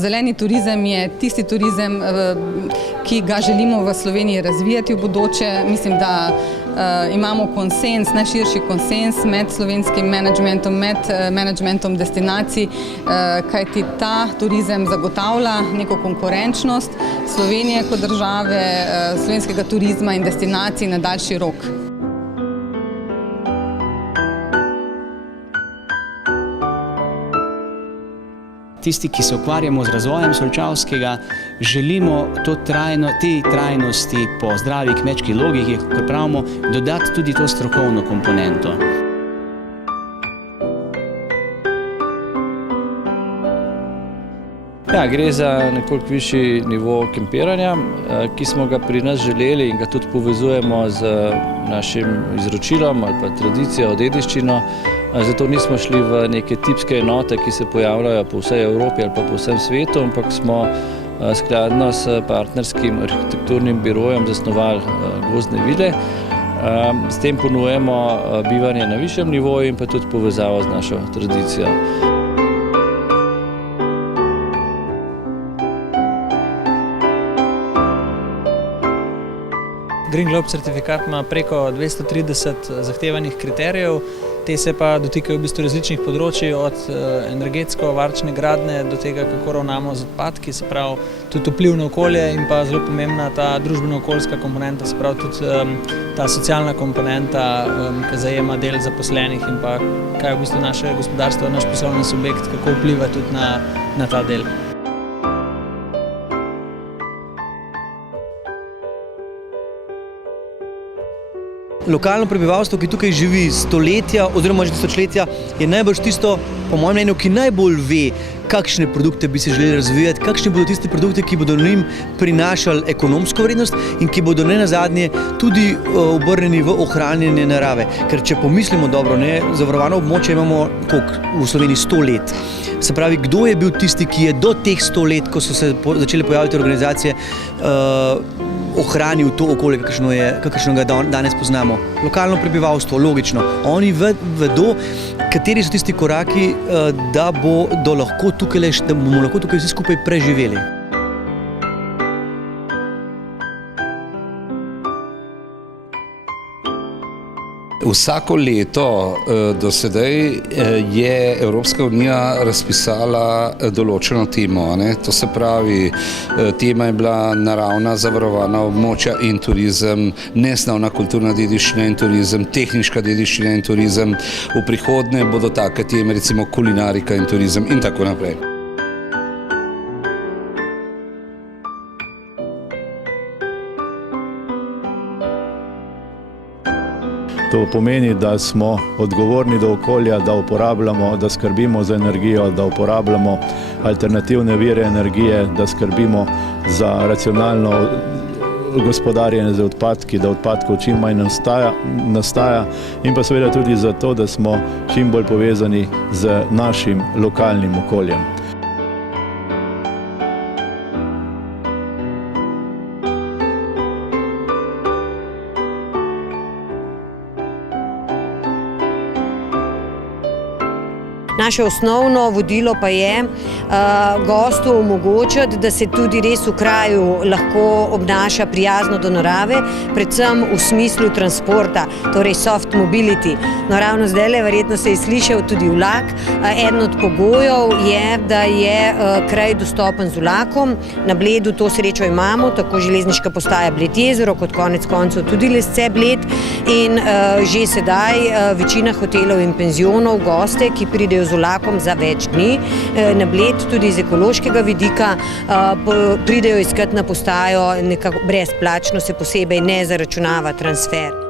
Zeleni turizem je tisti turizem, ki ga želimo v Sloveniji razvijati v bodoče. Mislim, da imamo konsens, najširši konsens med slovenskim menedžmentom, med menedžmentom destinacij, kajti ta turizem zagotavlja neko konkurenčnost Slovenije kot države, slovenskega turizma in destinacij na daljši rok. Tisti, ki se ukvarjamo z razvojem Solčavskega, želimo te trajnosti po zdravi kmečki logiki, kot pravimo, dodati tudi to strokovno komponento. Ja, gre za nekoliko višji nivo kempiranja, ki smo ga pri nas želeli in ga tudi povezujemo z našim izročilom ali pa tradicijo, dediščino. Zato nismo šli v neke tipske enote, ki se pojavljajo po vsej Evropi ali pa po vsem svetu, ampak smo skladno s partnerskim arhitekturnim birojem zasnovali gozdne vile. S tem ponujemo bivanje na višjem nivoju in pa tudi povezavo z našo tradicijo. Green Globe certifikat ima preko 230 zahtevanih kriterijev, te se pa dotikajo v bistvu različnih področji, od energetsko-varčne gradnje do tega, kako ravnamo z odpadki, se pravi tudi vpliv na okolje in pa zelo pomembna ta družbeno-okoljska komponenta, se pravi tudi ta socialna komponenta, ki zajema del zaposlenih in pa kaj v bistvu naše gospodarstvo, naš poslovni subjekt, kako vpliva tudi na ta del. Lokalno prebivalstvo, ki tukaj živi stoletja oziroma že tisočletja, je najbrž tisto, po mojem mnenju, ki najbolj ve, kakšne produkte bi se želeli razvijati, kakšni bodo tisti produkti, ki bodo njim prinašali ekonomsko vrednost in ki bodo nenazadnje tudi obrnjeni v ohranjanje narave. Ker če pomislimo dobro, zavarovano območje imamo v Sloveniji 100 let. Se pravi, kdo je bil tisti, ki je do teh 100 let, ko so se začele pojavljati organizacije, ohranil to okolje, kakršno ga danes poznamo. Lokalno prebivalstvo, logično. Oni vedo, kateri so tisti koraki, da bomo lahko tukaj vsi skupaj preživeli. Vsako leto do sedaj je Evropska unija razpisala določeno temo. To se pravi, tema je bila naravna zavarovana območja in turizem, nesnovna kulturna dediščina in turizem, tehniška dediščina in turizem. V prihodnje bodo take teme, recimo kulinarika in turizem in tako naprej. To pomeni, da smo odgovorni do okolja, da uporabljamo, da skrbimo za energijo, da uporabljamo alternativne vire energije, da skrbimo za racionalno gospodarjenje z odpadki, da odpadkov čim manj nastaja in pa seveda tudi zato, da smo čim bolj povezani z našim lokalnim okoljem. Naše osnovno vodilo pa je gostu omogočiti, da se tudi res v kraju lahko obnaša prijazno do narave, predvsem v smislu transporta, torej soft mobility. No, ravno zdajle verjetno se je slišal tudi vlak. Eden od pogojev je, da je kraj dostopen z vlakom. Na Bledu to srečo imamo, tako železniška postaja Bled jezero, kot konec koncev tudi Lesce Bled. In že sedaj večina hotelov in penzionov goste, ki pridejo z vlakom za več dni na Bled, tudi iz ekološkega vidika, pridejo iskat na postajo, nekako brezplačno, se posebej ne zaračunava transfer.